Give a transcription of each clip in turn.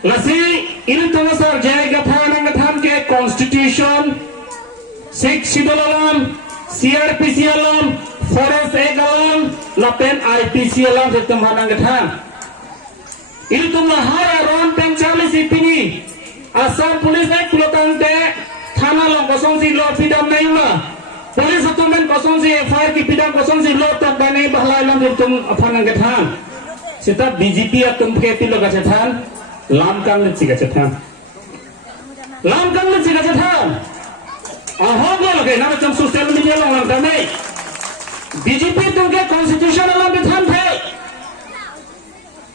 lasi ini tuh sar jaya gathan ke constitution 6 schedule alam CRPC alam forest act alam lapen IPC alam setem hanang gathan ini tuh mahara ron pencalis ipini asam police act kulotang te thana long kosong si lo pidam naik mah police setumen kosong si FIR ki pidam kosong si lo tak banai bahlai lam setem hanang gathan sita BJP atum ke tilo gathan lamkang le ciga cethan lamkang le ciga cethan ahob lo lage na macam social media lo lang dame BJP Tumke constitution lam bithan the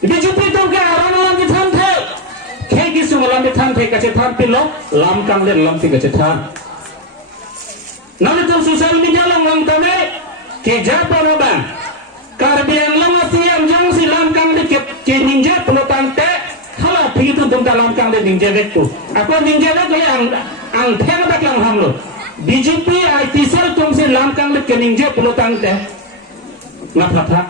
BJP Tumke aron lam bithan the ke kisu lam bithan the ka cethan pilo lamkang le lam ciga cethan na macam social media lo lang dame ke japa no ban karbian lam siam jang si lamkang le ke ninja pelotan te kalau begitu tuh dalam kang le ninja itu aku ninja itu yang theng tak yang ham lo BJP IPC तुम से lam kang le ke ninja pelotan te ngap thata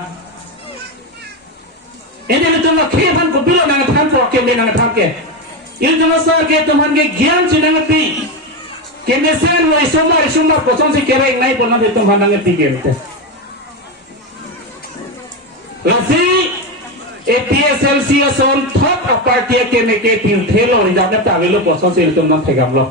ini itu mah kehan ko bilo nang than po ke nang than ke ini tuh sar ke tuman ke gyan sinang ti ke nesen lo isomar kosong si kere ngai pona de tuman nang ti ke te lasi APSLC ason top party ke meke pin thelo ni jab ta gelo poso se tum nam thegam lo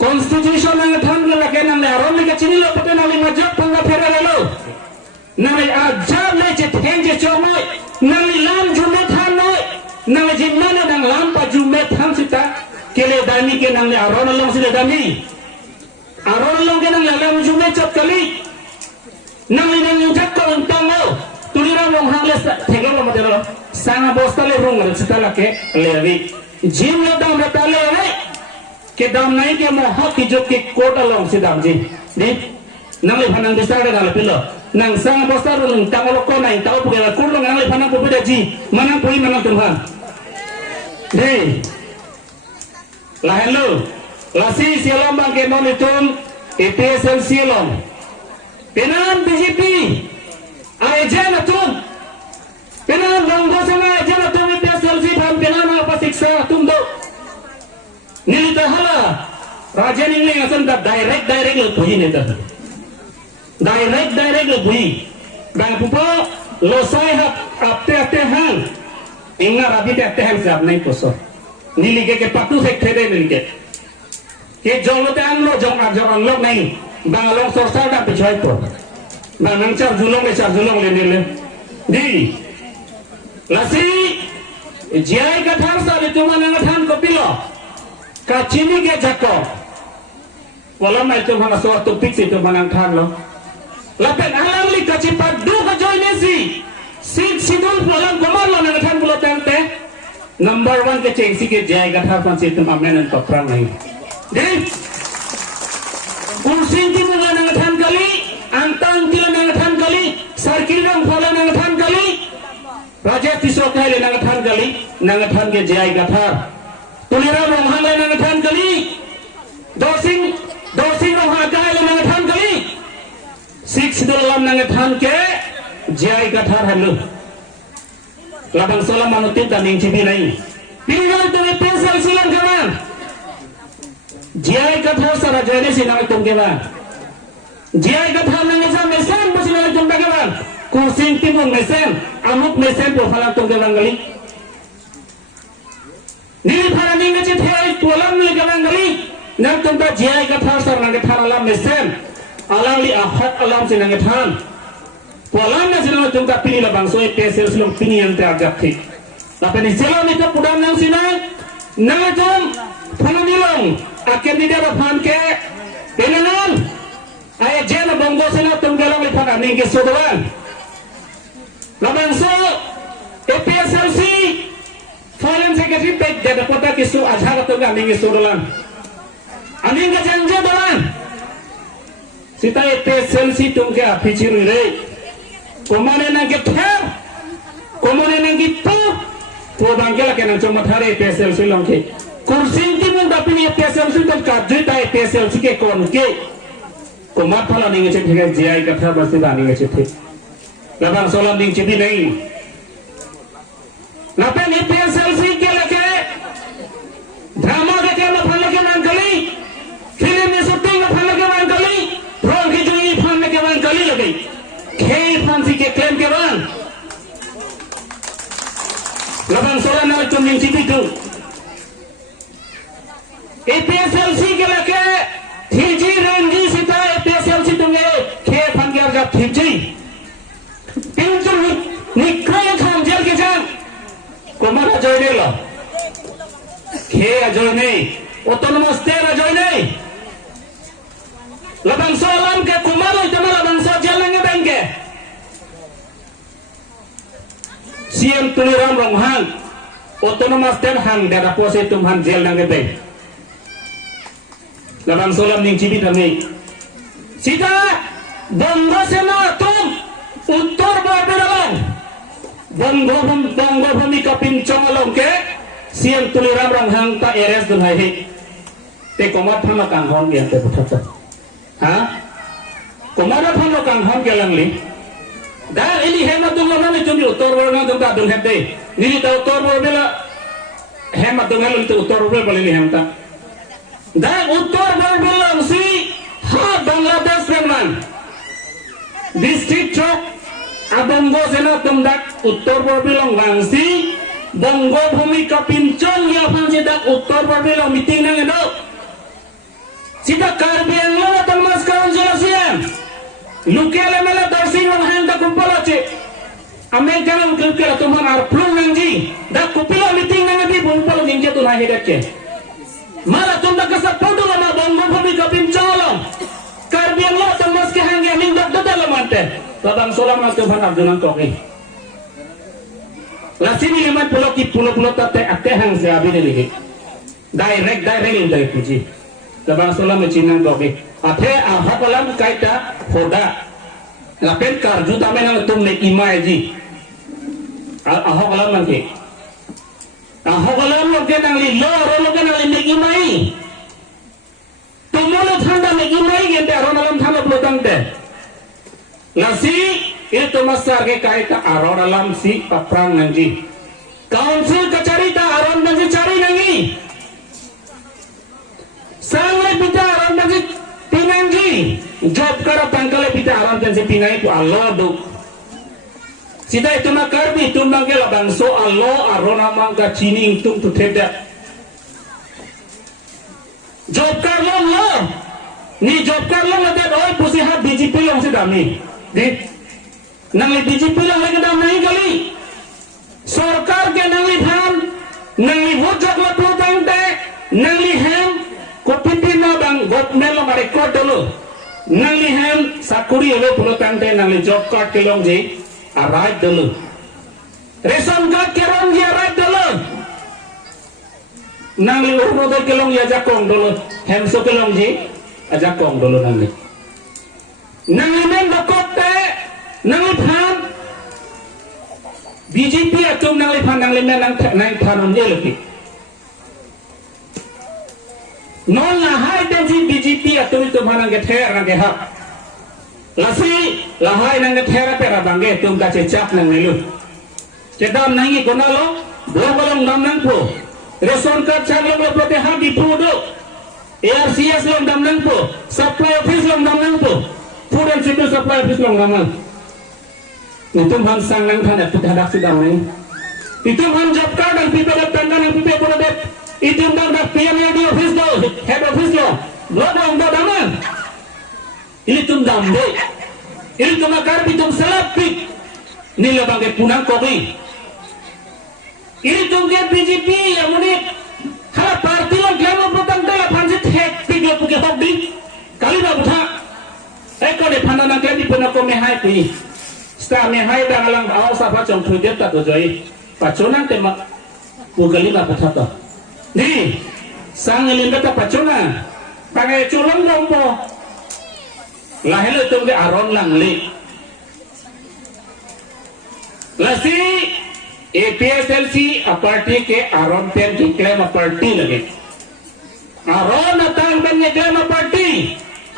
constitution ang thang la ke nang le aron le chini lo pate na le majak panga phera lo na le ajab le che theng je chomoi na le lam jume than noi na le jimana dang lam pa jume than sita ke le dani ke nang le aron long se le dani aron long ke nang le lam jume chap kali nang nang jakka untamo tulira mong hangle thega lo madero sana bostale rong re sitala ke levi jim lo dam rata levi ke dam nai ke mo ha ki jok ke kota long si dam ji ni nang le phanang disare dal pilo nang sana bostaro nang tangolo ko nai tau pugela kurlo nang le phanang pubida ji manang pui manang tumhan ni la hello la si sialam bang ke monitum EPSL sialam Penan BJP, aja tum. Penan longgo sama aja tum itu selfie pam penan apa siksa tum do. Nilita hala. Raja ini asan dah direct lo puji nih dah. Direct lo puji. Bang pupo lo saya apte hang. Ingat rabi apte hang siap naik poso. Nili ke patu sekte deh nili ke. Ke jong lo tang lo jong lo naik. Bang long sorsa dah pichai to. Bang nang char julong le nile. Di. Lasi jai ka thar sa le tuma nang than ko pilo. Ka chini ke jakko. Kolam mai to bana so to piksi to banang than lo. Lapen alang li ka cipat du ka join si. Sidul kolam komar lo nang than pulo tante. Number 1 ke chengsi ke jai ka thar pan situm amenen to prang nahi. Di. Kursinti mula nang than kali, antang tila nang than kali, sarkiram phala nang than kali, raja tiso kali nang than kali, nang than ke jai gathar, tulira romhang le nang than kali, dosing romhang kali nang than kali, 6 dolam nang than ke jai gathar halu, labang solam manutin taning cibi nahi, tinggal tuh pensel silang kaman. Jai kata sara jane sinang tungke ban. Jai kata nang sa mesen businang tungke ban. Kursin timun mesen, amuk mesen po phalang tungke ban gali. Nil phara ning che thai tolam le galang gali. Nang tungka jai kata sara nang than alam mesen. Alang li ahad alam sinang than. Polam na sinang tungka pini la bang soi pesel silong pini yang teragak thik. Tapi ni selam itu pudam nang sinang. Nang jom phalang nilong. Akan tidak berfaham ke penanan ayat jana banggo sana tunggalang lipat ning ke sodoan labang so APSLC foreign secretary pek dada kota kisu ajhar tunggal ning ke sodoan aning ke janja balan sita APSLC tungke apichiru re komane nang ke ther komane nang ke tu bangkela ke nang cuma thare APSLC longke kursi timun tapi ni PSLC tu kaju tai PSLC ke kon ke komat phala ni ngece thege jai katha basi dani ngece the labang solam ding cibi nai lapen PSLC ke leke drama ke fan leke mangkali film ni shooting fan leke mangkali drone ki jui fan leke mangkali lagi खेल फांसी के क्लेम के बाद labang solam na tum ning cibi tu APSLC के लके थीजी रेंजी सिता APSLC तुंगे खे फंगियार जब थीजी पिंचुल निक्राय खाम जेल के जान कुमार अजय ने लो खे अजय ने ऑटोनोमस स्टेट अजय ने labang solam के कुमार इतना labang सो जेल लंगे बैंके CM तुनिराम रोंगहांग ऑटोनोमस स्टेट हंग डेरा पोसे तुम हंग जेल लंगे बैंके labang solam ning cibi kami sita bongo sena tum uttor barbedalan bongo bumi kapin congolong ke siang tuliram ranghang ta eres dun hai te komat phama kang hon ge te puthata ha komara phama kang hon ge langli da ini hema tum lona ni tum uttor barna tum ta dun hete ni ta uttor barbela hema tum ngal tu uttor barbela bali hemta dan uttor berbilang si ha Bangladesh memang district chok abongo sena tumdak uttor berbilang langsi bongo bumi kapincong ya pansi dak uttor berbilang meeting nang eno sita karbiang lo tamas kaun jelasian lukele mela darsing wang handa kumpalace Amerika nang kukela tuman arplung nangji dak kupila meeting nang abi bumpalo jinje tu nahi dakke malah tunda kasar podo lama bongo bumi kapin colong karbiang lo tamas ke hangya ning dok dalam mante labang solam na tuhan arjunan koki lasini liman pulo tate ate hang se abi lagi direct in dari puji labang solam cinan koki ate hapalam kaita hoda lapen karju tamen nang tumne imai ji hapalam nanti ahogalam lo ke nang li lo lo ke nang li megi mai tumolo thanda megi mai gente aronalam thanda blotang te lasi itu masar ke kaita aronalam si paprang nanji council kacari ta aron nanji cari nangi sangai pita aron nanji pinanji job kara tangkale pita aron nanji pinai tu Allah do sida itu na karbi tum mangke labang so allo arona mangka cining tum tu teda job karlong lo ni job karlong ada oi pusi ha BJP long se dami di nang BJP long lagi dam nahi kali sarkar ke nang li tham nang li hojak la plotang te nang li ham kopiti na bang government lo mare ko dolo nang li ham sakuri lo plotang te nang li job card ke long ji arai dulu ration card kerong dia arai dulu nang li urno de kelong ya jakong dulu hemso kelong ji ajakong dulu nang li men bakot te nang li phan BJP atum nang li phan nang li men nang phan je lagi non la hai den ji BJP atum itu manang ke ther nang ke hak lasi lahai nang thera pera bange tum ka cecap nang nilu cedam nangi konalo blogalong dam nang po ration card chaglong lo prote ha di pudo ARCS long dam nang po supply office long dam nang po food and civil supply office long dam nang nitum han sang nang thanak hadak sidang nang itum han job card ang pipe dat tanda nang pipe ko dat itum dang dak PMAD office do head office lo blogong do daman ini tum dambe ini tum akar bitum salapik nila bagai punang kogi ini tum ke BJP yang unik hala parti lo glamo potang dala panjit hek piglo puke hobby kali na butha eko de panana ke di punako me hai pi sta me hai dang alang aw sa pa chong thu det ta do joi pachonan te ma pugali na butha ta ni sang elin ta pachona pangai chulong rompo lahelo tum ke aron lang li lasi APSLC a party के आरोन पेन की claim party लगे आरोन अतांग बन ये claim party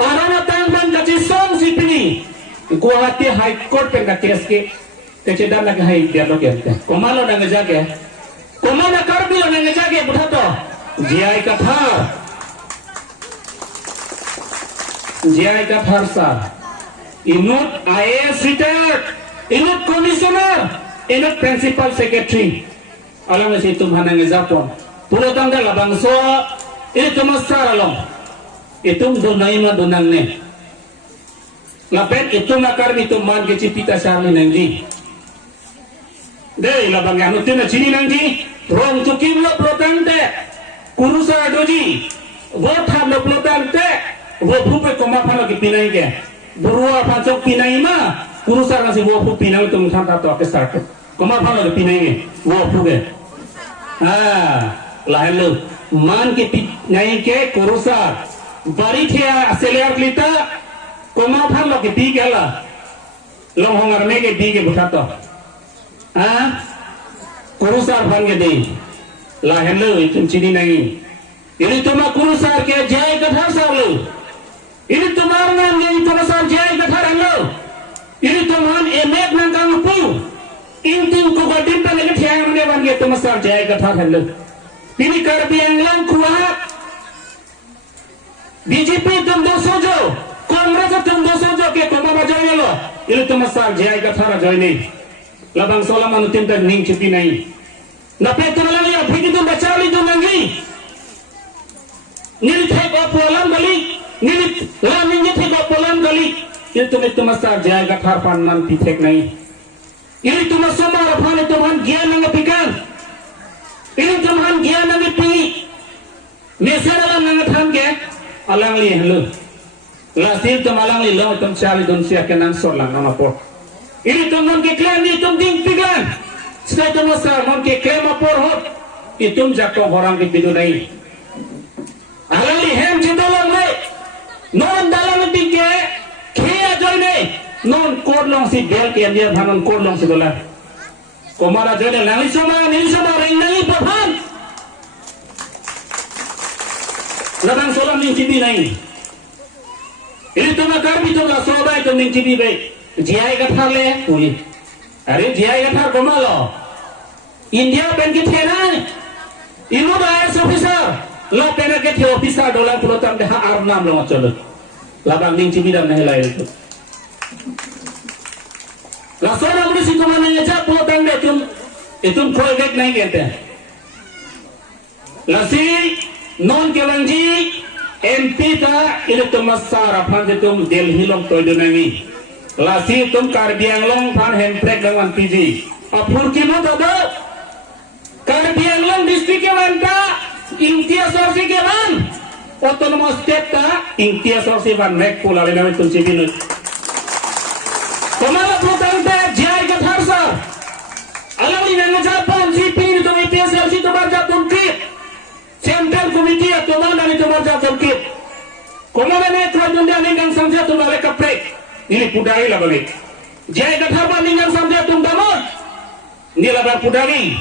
Aron अतांग बन कची सोम सिपनी Guwahati High Court pen ka case ke kecedan lagi hai dia lo kente komalo na ngejage komana karbi lo na ngejage buddha to jiai ka thar sa inut IAS retired inut commissioner inut principal secretary alam si tumhana ngejapon pulo tangga labang so ini tumasar alam itum donai ma donang ne lapet itu makar itu man ke cipita sarli nangji dei labang anu tina chini nangji rong tukim lo protante kurusa doji vot ham lo protante wo phupe koma phalo ki pinai ke burua phachok pinai ma kurusa nasi wo phu pinai tum thanta to ke start koma phalo ki pinai ke wo phuke lahelu man ki pinai ke kurusa bari thia acelerar klita koma phalo ki pi gela long hongar me ke bi ke buthato kurusar bhange de la hello itum chini nahi ini tuma kurusar ke jai kathar sarlu ini tumar nam ge kurusar jai kathar hello ini tuman emek nang kang pu intim ko gadim pa lege thiang ne ban ge tumasar jai kathar hello ini karbiang lang kuat BJP tum dosojo Kongres tum dosojo ke koma bajai lo ini tumasar jai kathar join ni labang solam anu tinta ning cipi nai nape tumalang ya phiki tu bachali tu nangi nili thai ko polam gali nili la ningi thai ko polam gali itu masar jaga tharpan nan pithek nai ini tumasomar phane tuman gyan nang pikan ini tuman gyan nang pi mesara nang tham ke alang li helu la sil tumalang li lo tum chali dun sia ke nang sol lang nama por ini tuman ke klan ni tum ding pikan Setelah itu masar mon ke klaim apor hot itum jakto orang ke pidu nai alali hem jindolong le non dalam tingke khia joy nei non kod long si bel ke dia bhanon kod long si dola komara joy nali sama ring nai bhan labang solam ning tibi nai ini tuma karbi to la sobai to ning tibi be jiai ka thale puli अरे जिया यथार कमालो India pen के थे ना इनो IAS officer ला पेन के थे officer dollar पुरोतम they are नाम लो चलो लाबांग निंग चिबी दम नहीं लाए तो ला सोना मुझे सिकुमा नहीं जा पुरोतम दे तुम कोई वेक नहीं कहते लसी नॉन के वंजी एमपी का इले तुम सारा फांसे तुम दिल्ली लोग तो नहीं Lasi tum karbiang long pan handbrake dengan PG. Apur kimo tado. Karbiang long distrik ke wanta. Ingtia sorsi ke wan. Autonomous state ta. Ingtia sorsi van mek pula le namin tum sibinu. Komala putang te jai ke tharsa. Alam ni nang japon CP ni tum IPSLC tumar jatum kit. Central committee tumar nani tumar jatum kit. Komala ne tradunia ni nang samja tumar le kaprek. Ini pudari lah balik. Jai katharba ningang samja tum damot. Ni labar pudari.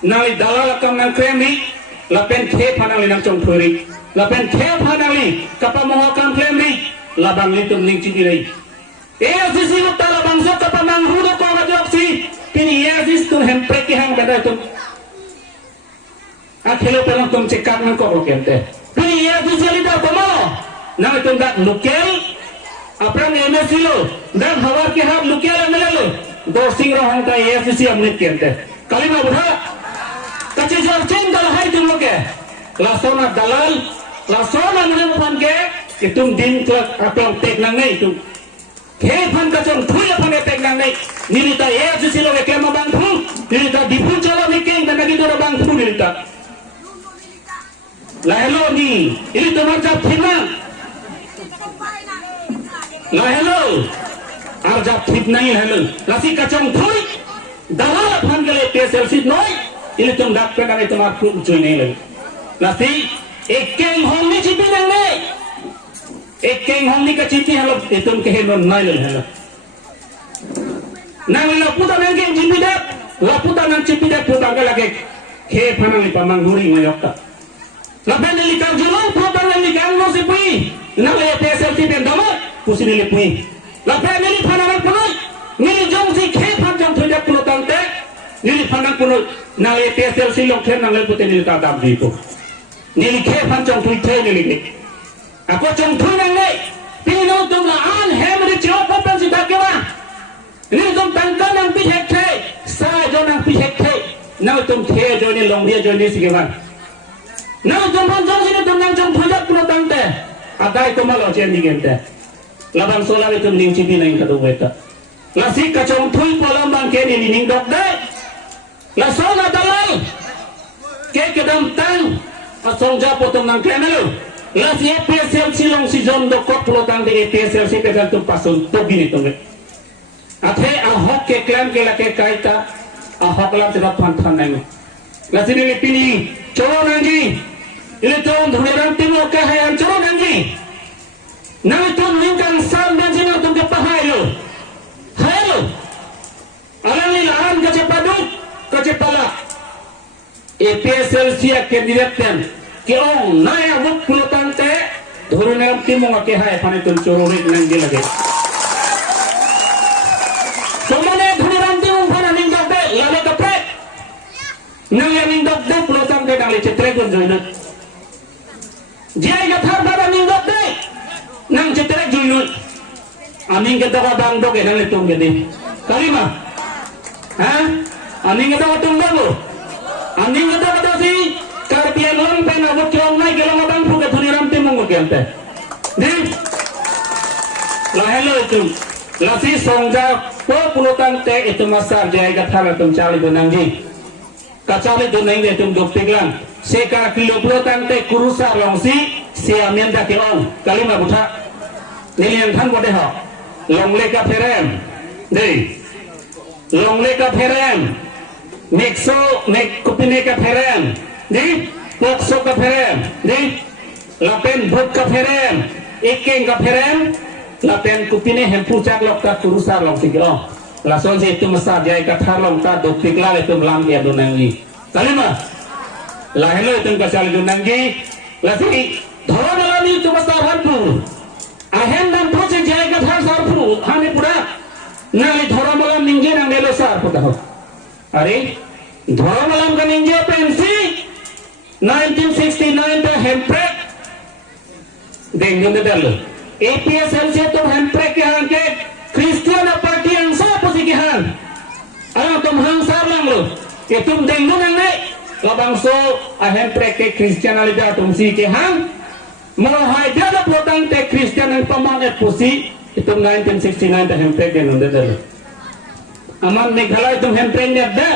Nali dalal kam nang kremi. Lapen khe panali nang chong phuri. Lapen khe panali kapa moho kam kremi. Labang li tum ning chidi rai. ASIS uta labang so kapa mang rudo ko ngajok si. Pini ASIS tum handbrake ki hang bedai tum. Akhilo pelang tum cekak nang ko kente. Pini ASIS lida komo. Nang tum dak nukel. अपना एमएस लो दर हवार के हाथ लुकिया मिला लो दो सिंह रोहन का एएससी अमृत कहते कली में बुढ़ा कच्चे जोर चेन दल है तुम लोग के लासोना दलाल लासोना मुझे बन के कि तुम दिन तक अपना टेक नहीं तुम खे फन का चों थुई अपन टेक नहीं निरिता एएससी लोग के म बांग थू निरिता डिफू चलो निके नगी तो बांग थू निरिता लाहेलो नी इली तुम्हार जब थिना La hello, arjab ठीक नहीं hello. Lasi kacang थोड़ी दलाल फन के लिए PSLC नोई, इले तुम डाक पे ना तुम्हारे खुद चुन नहीं लगे. Lasi एक केंग होंगी चिपी नहीं, एक केंग होंगी का चिपी hello, ये तुम कहे नो नहीं लगे hello. ना मिला पुता नहीं केंग चिपी दे, ला पुता नहीं चिपी दे पुता के लगे, खे फना लिपा मंगूरी में योक्ता. La पहले लिखा जुलान पुता नहीं लिखा नो सिपी, ना ले PSLC पे दमर. Pusi nili pui Lapar nili panaman punoi, nili jong si khe pan jong thuja pulo tante, nili panan punoi, nang EPSL silong khe nang le pute nili tadam dipo. Nili khe pan jong thui the nili ni. Ako jong thui nang le, pino tum la an hem ri chio papan si takewa. Nili tum tangka nang pi hek the, sa jo nang pi hek the, nau tum khe jo ni long dia jo ni sikewan. Nau tum pan jong sini tum nang jong thuja pulo tante, adai tum malo chen ni gente. Labang solar itu ning cipi nang kadu weta. La si kacong thui polam bang ke ni ning dok dai. La sola dalal. Ke kedam tang asong ja potong nang kemelu. La si EPSL silong si zon dok kok pulo tang de EPSL si pedal tu pasun to gini to. Athe ahok ke klam ke la ke kaita ahok lam se pan than nang. La si ni pini choro nangi. Ile ton dhuran timo ka hayan choro nangi. Nang itu lingkang sam dan sini untuk kepahayu, hayu. Alam ni lahan kecepatut, kecepala. EPSL siap kandidatkan. Ke ong naya buk pulutan te, turun dalam timung ke hai panitun cururit nanti lagi. Kemana turun timung pana ningdok de, lalu kepret. Nang yang ningdok de pulutan te nang lecet pun joinut. Jai gathar pada ningdok de. Nang cetrek junut, aning kita kadang dok nang letung gede. Kalima, aning kita kadang dok, aning kita kadang si karbian lam pen abot kilang naik kilang abang puket thuni ramti mungu kiante. Di, lah hello itu, lah si songja po pulutan te itu masar jaya gathar tum cali tu nangji, kacali tu nangji tum dok piglang. Sekar kilo pulutan te kurusa longsi. Siamian dah kiong, kalima buta, nilian than boleh ho, long leka perem, deh, long leka perem, mekso mek kupine ka perem, deh, pokso ka perem, deh, lapen buk ka perem, ikeng ka perem, lapen kupine hempu cak lok ta kurusar long si kiong, lason si itu mesar jai ka thar long ta dok pikla itu belam dia donangi, kalima, lahelo itu kasal donangi, lasi ধরো মালামি তোমার সারপুর আহেন নাম পৌঁছে জায়গা থার সারপুর হানি পুরা নালি ধরো মালাম নিঞ্জে নাম এলো সার পতা হোক আরে ধরো মালাম কা নিঞ্জে পেন্সি 1969 টা হেমপ্রেক দেখুন দেলো APSL से तो हेमप्रेक के हां के क्रिश्चियन पार्टी अंसा पोसी के हां आया तुम हां सार लांगलो के तुम देखो नंगे labang so heemprek ke Christian alida tum si ke hang mau hai dia da potang te Christian ang pamanget pusi itu 1969 ta heemprek den unde dal aman Meghalaya tum heemprek ne da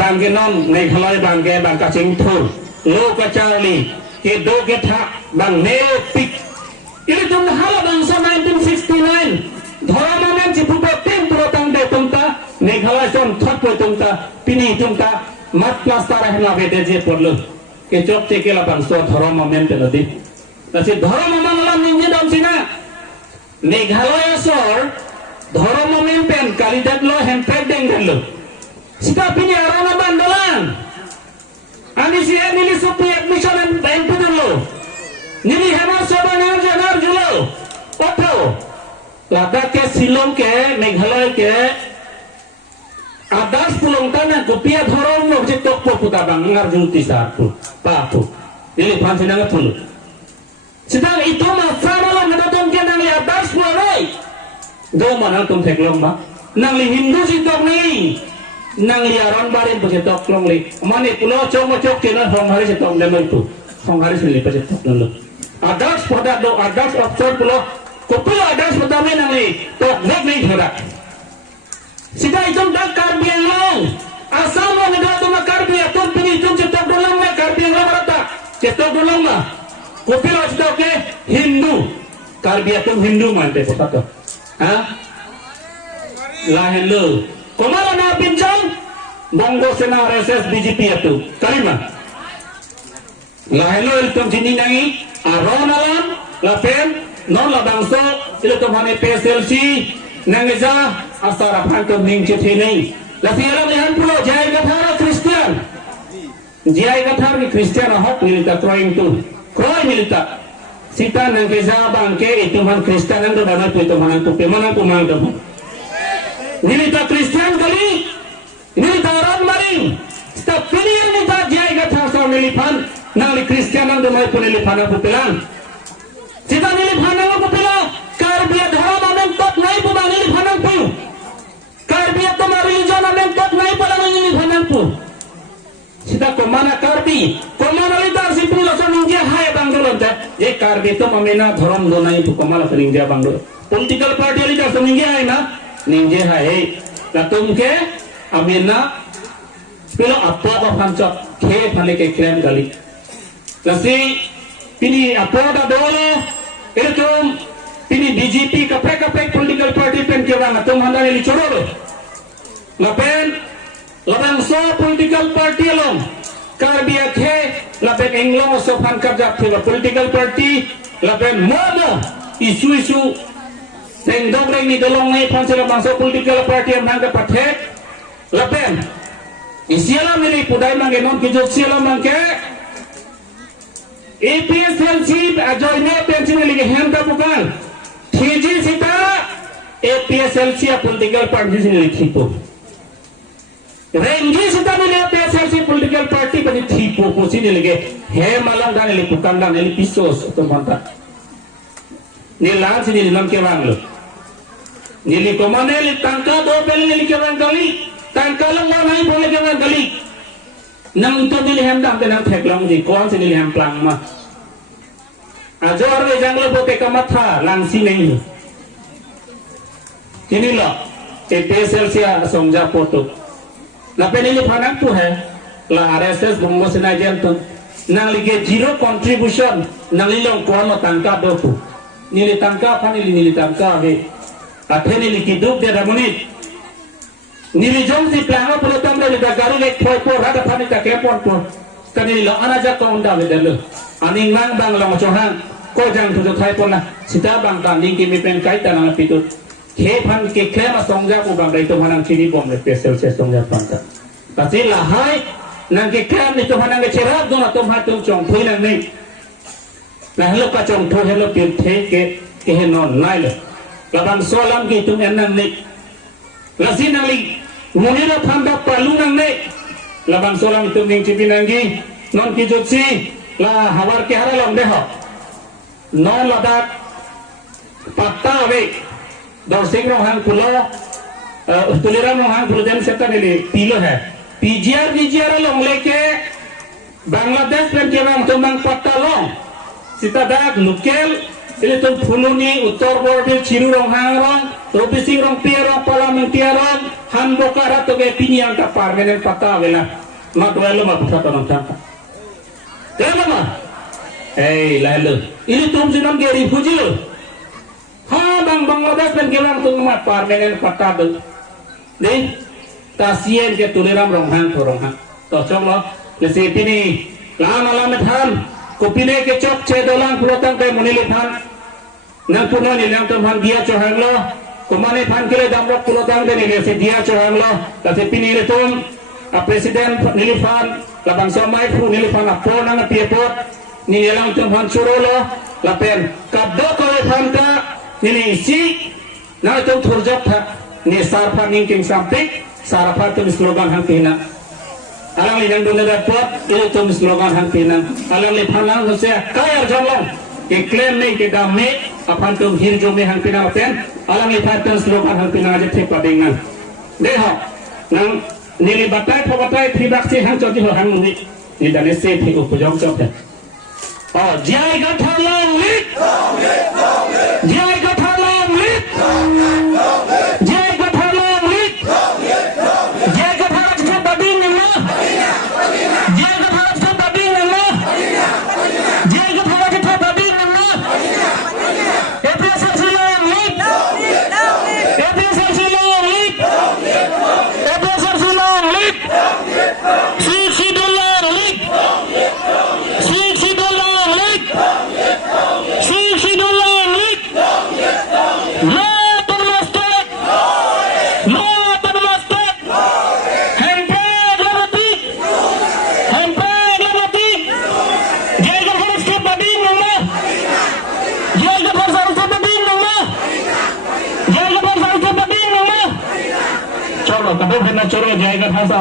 bangge non Meghalaya bangge bang ka ching thur lo ka charli ke do ke tha bang ne pik ini tum hala bang so 1969 dhora manen chi pupo tem potang de tum ta Meghalaya tum thot po tum ta pini tum ta mat plaster hena bede je porlo ke chok te kela bangso dharam moment te lodi tasi dharam mamalam ninje dam sina Meghalaya sor dharam moment pen kalidat lo hempek deng gallo sita pini arana bandolan ani si nili supi admission and bank lo nili hema sobanar janar julo otho Ladakh ke Shillong ke Meghalaya ke adas pulong tanah kopia dhorong lo je tok puta bang ngar junti sarpu papu ini pansi nang pulu sedang itu mah sama lo ngadotong ke nang adas puloi do mana tum theklong ba nang li Hindu si tok ni nang li aron barin pe tok long li mane pulo chong mo chok ke na hong hari se tok le tu hong hari se li pe tok lo adas pada do adas option pulo kopia adas pada me nang li tok nek ni thoda sida itum dak karbiang long asal lo ngada tu karbiang tum pini tum cetok dolong me karbiang lo barata cetok dolong ma kopil cetok ke Hindu karbiang tum Hindu mante potato ha lahen lo komala na pinjang bongo sena RSS BJP itu kalima lahen lo tum jini nangi aron alam lapen non la bangso ile tum hane PSLC nangeja asara phantom ning chethi nei la siara lihan pulo jai gathar Christian jai gathar ni Christian hok milita croing tu croy milita Sita nang keza bangke itu man Kristen nang dana tu itu manang tu pemanang pumang tu. Nilita Kristen kali, nilita Arab maring. Setiap pilihan nilita jaga thasa nilipan nang li Kristen nang dana tu nilipan aku pelang. Sita nilipan nang aku pelang. Karbiat haram amen tot nai pumang nilipan aku. Karbiat tu religion amen tot nai pala nilipan aku. Sita komana karbi, komana litar si pulau seninja hai bang dolon ta. Ye karbi tu mamena dharam donai tu komana seninja bang dolon. Political party litar seninja hai na, ninja hai. La tumke amena pilo apa pancak ke phale ke claim kali. Lasi pini apa dah dolo, itu pini BJP kapek political party pen ke bang tum handa ni choro. Lapen labang so political party long karbiya the labek englong so fan karjak the political party laben momo isu sendok reng ni dolong nai fan sela bangso political party am nang pathet laben isiala mili pudai mangi non kijok siala mangke APSLC ajoine pension ligi hemda bukan thiji sita APSLC political party sini likhipo Rengi sudah melihat PSLC political party bagi tipu posisi ni lagi. He malam dan ni bukan dan ni pisos atau mantap. Ni lang sini ni nam kewang lo. Ni li komane li tangka do beli ni kewang kali. Tangka lang mana boleh kewang kali. Nang tu ni hem dam tenang thek long di kau sini li hem plang mah. Ajo arwe janglo bote kamatha lang sini. Ini lo. PSLC songja foto. Lapen ini panak tu hai, la RSS bungmo senajan tu, nang lige zero contribution, nang lilong kuan mo tangka dopu, nili tangka apa nili tangka he, athe nili kidup dia ramunit, nili jom si pelanga pulau tamra di dagaru lek poi rada pani tak kepon pun, kan nili lo anaja kau unda bedelu, aning mang bang long cohang, kau jang tujuh thai pun lah, sita bang tanding kimi pen kaitan nang pitut. Ke pan ke klema songja ko bang itu manang ciri bom le pesel se songja panta tapi lahai nang ke klem itu manang ke cerap do atom hatum chong phui nang nei nah lo ka chong tho hello pin the ke non nai le labang solam ki tum en nang nei lasin nang li munira phanda palu nang nei labang solam itu ning cipi nanggi non ki jutsi la hawar ke hara long de ho non ladak patta ve Dorsing rong hang pulo, tuliran rong hang pulo dan serta nili pilo hai. PGR long leke Bangladesh pen kewang tumang patta long. Sita dak nukel ini tum fuluni uttor border ciru rong hang rong, robising rong pierong parliamentia rong, han bokara toge piniang ta parmenen patta vela. Ma duelo ma pusat orang tangka. Kenapa ma? Hey lalu, ini tum sinam geri fujil. Ha bang Bangladesh pen kewang tung mat parmenen patta do. Deh, tasien ke tuliram rong hang. Tocok lo, lesi pini lama methan, kopine ke cok cedolang pulotang ke munili phan. Nang puno ni nang tum han dia cohang lo, komane phan kile damrok pulotang ke ni lesi dia cohang lo. Lesi pini le tum, presiden nili phan, labang somai pu nili phan apor nang piepot, ni lang tum han suro lo, lapen kabdo kore phan ta. Ini isi, nah itu terjawab tak. Ini sarfa ningking samping, sarfa itu slogan hampina. Alang yang dulu dapat, itu slogan hampina. Alang lipalang saya kaya jolong, iklan ni kita me, apa tu hirjo me hampina apen. Alang lipatan slogan hampina aja tiap dengan. Deha, nang nili batai pribaksi hang jadi hang ni. Ini dan ese ti upujong jawab. Oh, jai gathalang lit. Jai gathalang lit. Jai gathalang lit. Jai gathalang lit babing nila. Jai gathalang lit babing nila. Jai gathalang lit babing nila. APSLC lang lit. APSLC lang lit. APSLC lang lit. CC lang lit. CC lang lit. CC lang lit. জায়গা ভাষা উঠে দিন না জায়গা ভাষা উঠে দিন না চলো কবে না চলো জায়গা ভাষা